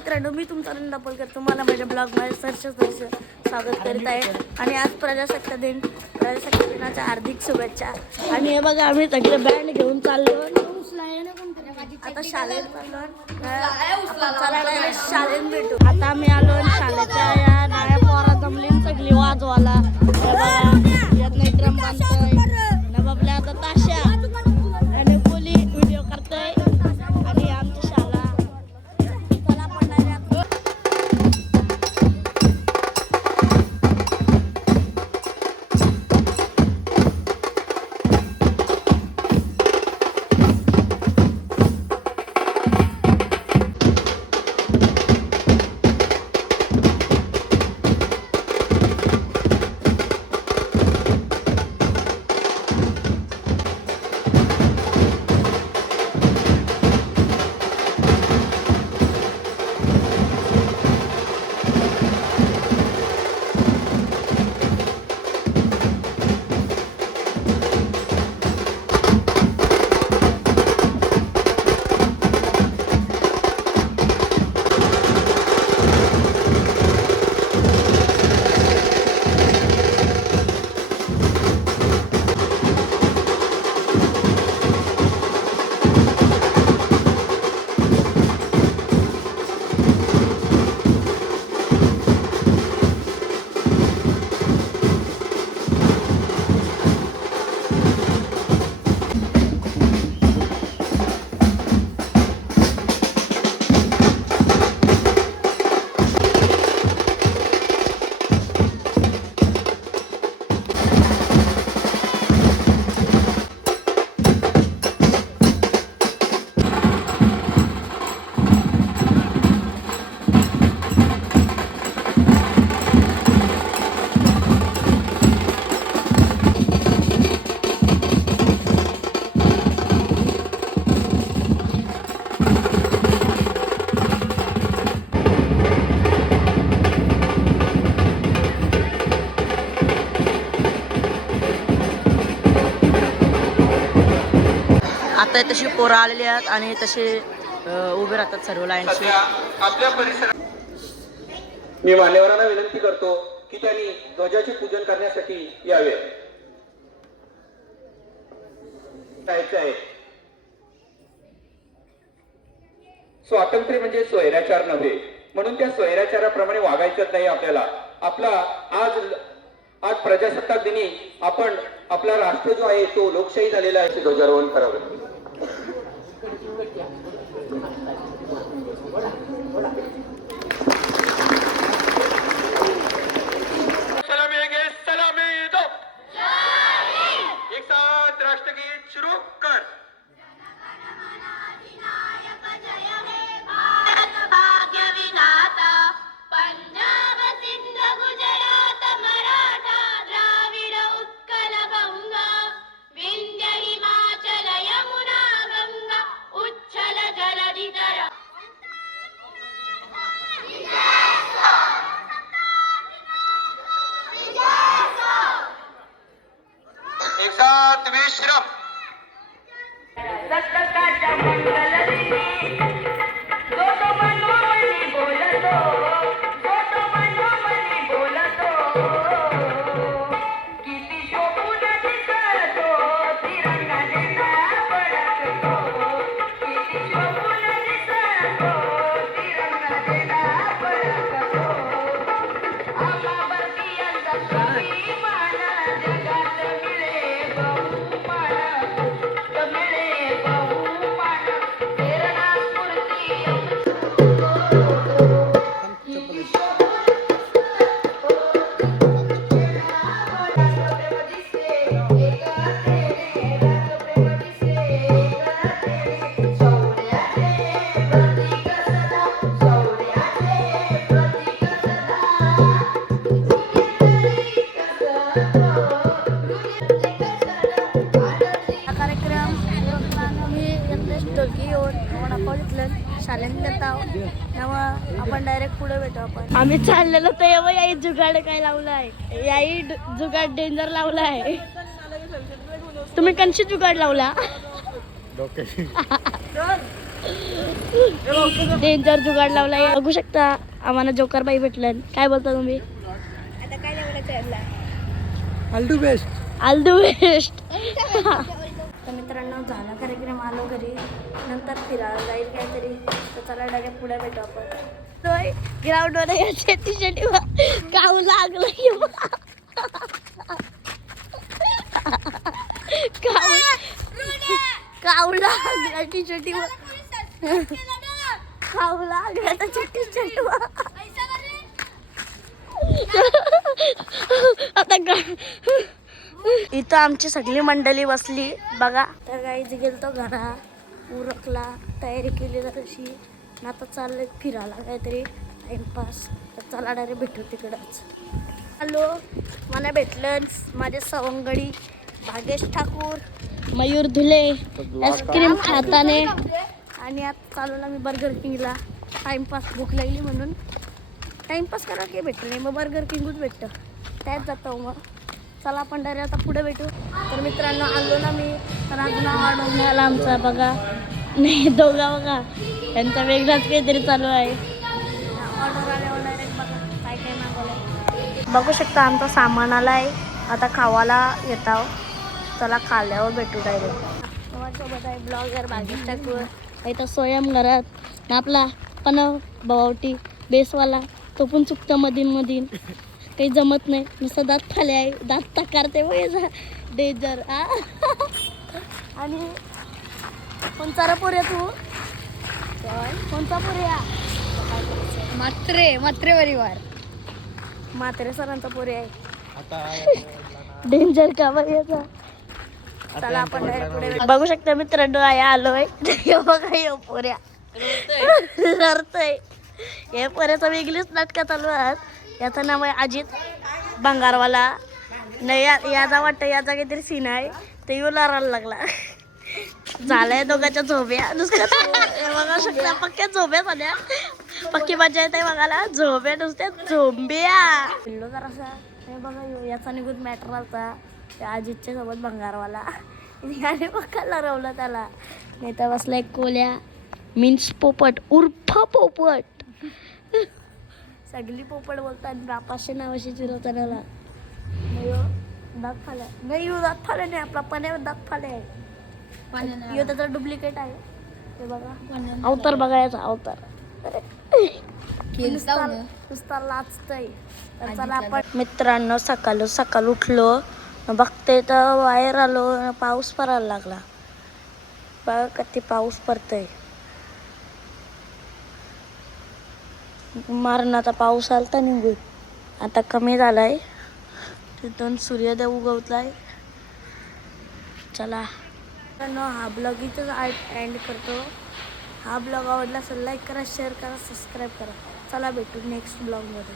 मित्रांनो, मी तुमचा नंदा पलकर तुम्हाला माझ्या ब्लॉगमध्ये सहर्ष स्वागत करीत आहे. आणि आज प्रजासत्ताक दिनाच्या हार्दिक शुभेच्छा. आणि हे बघा, आम्ही सगळे बँड घेऊन चाललो आता शाळेत चाललो. शाळेत भेटू. आता आम्ही आलो शाळेच्या या नव्या पोरा जमली सगळी वाजवाला. ड्रम बांधतोय नबाबल्या आता ताशा आणि बोली व्हिडिओ करतोय. आणि आमची शाळा चला पडणाऱ्या आता तशी पोरं आलेली आहेत आणि तसे उभे राहतात सर्व लाईनशी. आपल्या परिसरात मी मान्यवरांना विनंती करतो की त्यांनी ध्वजाचे पूजन करण्यासाठी यावे. स्वातंत्र्य म्हणजे स्वैराचार नव्हे, म्हणून त्या स्वैराचाराप्रमाणे वागायचंच नाही आपल्याला. आज प्रजासत्ताक दिनी आपण आपला राष्ट्र जो आहे तो लोकशाही झालेला आहे ध्वजारोहण करावे. सलामी दो. एक साथ राष्ट्रगीत शुरू कर. एक साथ विश्राम. आपण डायरेक्ट पुढे भेटू. आपण आम्ही चाललेलो तर एवढं याई जुगाड काय लावलाय. याई जुगाड डेंजर लावलाय. तुम्ही कंशी जुगाड लावला. डेंजर जुगाड लावलाय बघू शकता. आम्हाला जोकर बाई भेटलं. काय बोलता तुम्ही? आता काय नाही बोलायचं याला. All the best. तर मित्रांनो झाला कार्यक्रम, आलो घरी. नंतर फिरायला जाईल काहीतरी. तर चला डायरेक्ट पुढे भेटू आपण. ग्राउंडवर शेती काऊ लागलं काऊ लागला टी शर्टीवर. खाऊ लागला तर टी शर्टीवर. आता इथं आमची सगळी मंडळी बसली बघा. तर काही गेलतो घरा उरकला, तयारी केली जराशी. आता चाललंय फिरायला काहीतरी टाइमपास. तर चला डायरेक्ट भेटू तिकडंच. हॅलो, मला भेटलं माझे सवंगडी भागेश ठाकूर, मयूर धुले आईस्क्रीम खाताने. आणि आता चालवला मी बर्गर किंगला. टाइमपास भूक लागली म्हणून टाइमपास करा काही भेटलं नाही, मग बर्गर किंगच भेटतं, त्यात जातो. मग चला आपण डायरेक्ट आता पुढे भेटू. तर मित्रांनो आलो ना मी. तर अजून ऑर्डर मिळाला आमचा बघा. नाही दोघा बघा त्यांचा वेगळाच काहीतरी चालू आहे. ऑर्डर आल्यावर डायरेक्ट बघा काय काय मागवलं. बघू शकता आमचा सामान आला आहे. आता खावाला येत आहो. चला खाल्ल्यावर भेटू डायरेक्ट. माझ्यासोबत आहे ब्लॉगर भागेश ठाकूर. इथं स्वयं घरात ना आपला पण भावटी बेसवाला, तो पण चुकतं मधीन काही जमत नाही. नुसतं दात खाले आहे, दात तकारते वय डेंजर. आणि कोणचा रे पोऱ्या तू? कोणता पोऱ्या? मात्रे परिवार. म्हात्रे सरांचा पोरी आहे. डेंजर का बघायचा. चला आपण direct पुढे बघू शकता मित्रांनो. आलोय बघा ये पोऱ्या रडतय. हे पोऱ्याचा वेगळीच नाटकं चालू आहेत. याचं नाव आहे अजित भंगारवाला. नाही याचा वाटतं याचा काहीतरी सीन आहे. ते येऊ लढायला लागला. झालंय दोघांच्या झोब्या. नुसत्या बघा शकता पक्क्या झोब्या झाल्या. पक्की मजा येते बघायला. झोब्या नुसत्या झोंब्या. पिल्लो जरासा हे बघा याचा निघून मॅटर आलता त्या अजितच्या सोबत भंगारवाला. याने बघा लढवलं त्याला. नाही तर बसला एक कोल्या मीन्स पोपट उर्फ पोपट. सगळी पोपट बोलतात. बापाशे नावाशी चिरवता त्याला. दात फाल्या नाही दात फाल्या नाही. आपला पण्या दात फाल्या आहे. त्याचा डुप्लिकेट आहे. ते बघा अवतार बघायचा अवतार. नुसता लाचतय. तर चला आपण मित्रांनो सकाळ उठलो बघते तर बाहेर आलो. पाऊस पडायला लागला. बघा किती पाऊस पडतोय. मारणाचा पाऊस आलता निघून. आता कमी झालाय. तिथून सूर्योदय उगवतलाय. चला हा ब्लॉग इथंच एंड करतो. हा ब्लॉग आवडला असेल लाईक करा, शेअर करा, सबस्क्राईब करा. चला भेटू नेक्स्ट ब्लॉगमध्ये.